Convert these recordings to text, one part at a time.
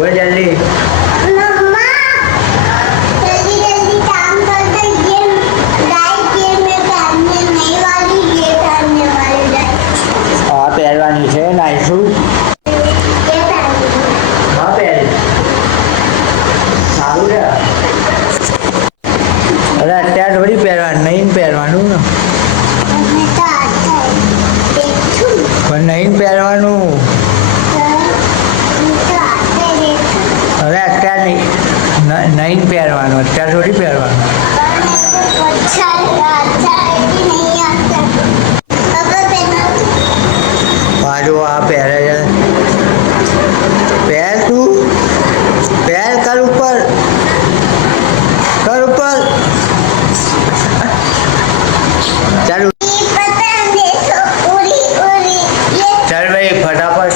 हुए जल्दी। मम्मा जल्दी जल्दी काम कर दे। ये डाइट ये मैं पहनने नहीं वाली, ये पहनने वाली डाइट। आ पहरवानी છે નાઈશું। ये पहननी હા પહેરી સારું છે। અરે અત્યારે થોડી પહેરવાનું, નહીં પહેરવાનું ને, मैं तो आता है देखूं। પણ નહીં પહેરવાનું। मैं तो आता है देखूं। અરે અત્યારે નહીં, નહીં પહેરવાનું, અત્યારે થોડી પહેરવાનું। अच्छा अच्छा है कि नहीं आता। पापा पहना પાછું આ પહેરે છે। પહેર તું, પહેર, કર ઉપર, કર ઉપર। ચાલુ पता देखो उड़ी उड़ी ये चल भाई फटाफट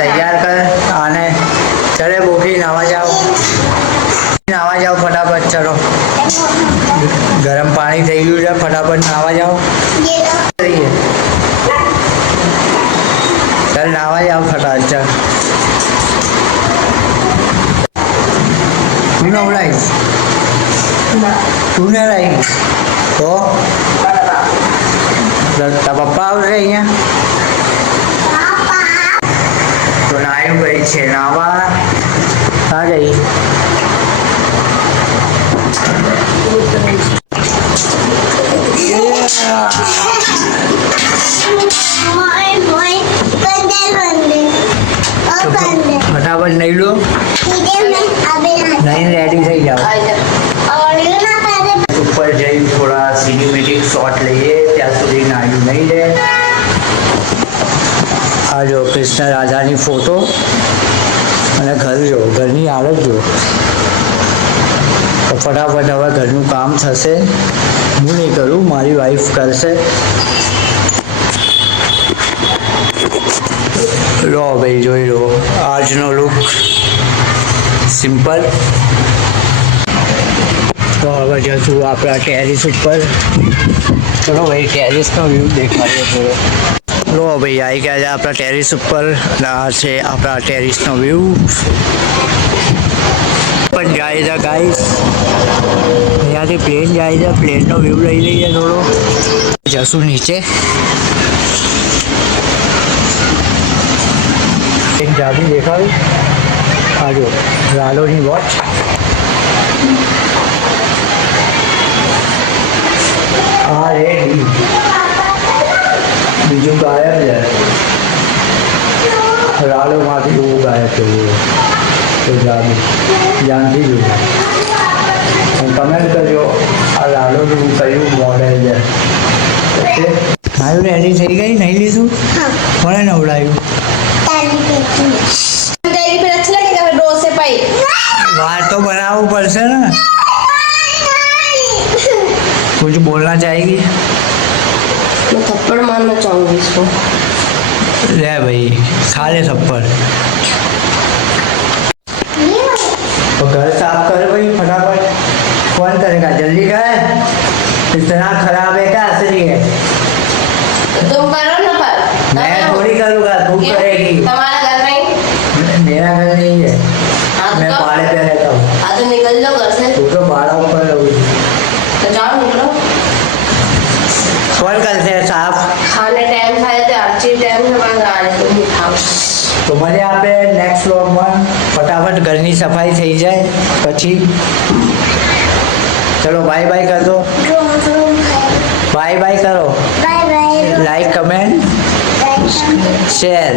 तैयार कर आने। चले बोगी नहावा जाओ, नहावा जाओ फटाफट। चलो गरम पानी થઈ ગયું છે, फटाफट नहावा जाओ। ये तो रही है, चल नहावा जाओ फटाफट। चल तू नवलाई, तू ને રહી તો તારા પપ્પા આવશે અહીંયા पापा તો નાયું ગઈ છે નાવા। આ ગઈ मोए मोए बंदर बंदर ओ बंदर ફટાફટ નહીં લો, सीधे में अबे નહીં રેડી થઈ જાઓ। और ये ना पहले ઉપર જઈ થોડા સિનેમેટિક શોટ લઈએ, ત્યાં સુધી નાયું નહીં લે। આ જો કૃષ્ણ રાધાની ફોટો અને ઘર જો, ઘરની હાલત જો। તો ફટાફટ હવે ઘરનું કામ થશે, હું નહીં કરું, મારી વાઈફ કરશે। લો ભાઈ જોઈ લો આજનો લુક સિમ્પલ। તો હવે જશું આપણા ટેરિસ ઉપર। ચલો ભાઈ ટેરિસનો વ્યૂ દેખાડીએ થોડો। લો ભાઈ આવી ગયા છે આપણા ટેરિસ ઉપર, અને આ છે આપણા ટેરિસનો વ્યૂ। પણ જાય છે ગાઈસ, અહીંયાથી પ્લેન જાય છે, પ્લેનનો વ્યૂ લઈ લઈએ થોડો। જશું નીચે, એક જાદુ દેખાડું। આ જો રાલોની વોચ, આ રેડી, બીજું ગાયબ છે। રાલોમાંથી એવું ગાયબ થયું તો જાદુ જાણથી જોયું। કમેન્ટ કરજો આ રાલોનું કયું મોડેલ છે। ઓકે મારું રેડી થઈ ગઈ, નહીં લીધું કોણે નવડાવ્યું? ताली देखी जाएगी फिर अच्छा लगेगा फिर रोज से पाई વાર તો બનાવવું પડશે ને। कुछ बोलना चाहेगी? मैं थप्पड़ मारना चाहूंगी इसको। ले भाई खा ले थप्पड़। तो घर साफ कर भाई फटाफट। कौन करेगा, जल्दी कर। इतना खराब है क्या, असली है? तुम करो ना पर मैं थोड़ी करूँगा, तू करेगी। तुम्हारा घर नहीं। मेरा घर नहीं है, हाँ मैं तो भाड़े पे रहता हूँ। हाँ तो निकल जाओ घर से। तू तो भाड़ा ऊपर रहोगी। तो जाओ निकलो। कौन करते हैं साफ? खाने टाइम खाए थे, हर चीज टाइम से बंद आ रही तुम भी खाओ। તો મળીએ આપણે નેક્સ્ટ વ્લોગમાં। ફટાફટ ઘરની સફાઈ થઈ જાય પછી। ચલો બાય બાય કર દો, બાય બાય કરો। Bye bye like comment share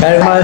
bye ઘરમાં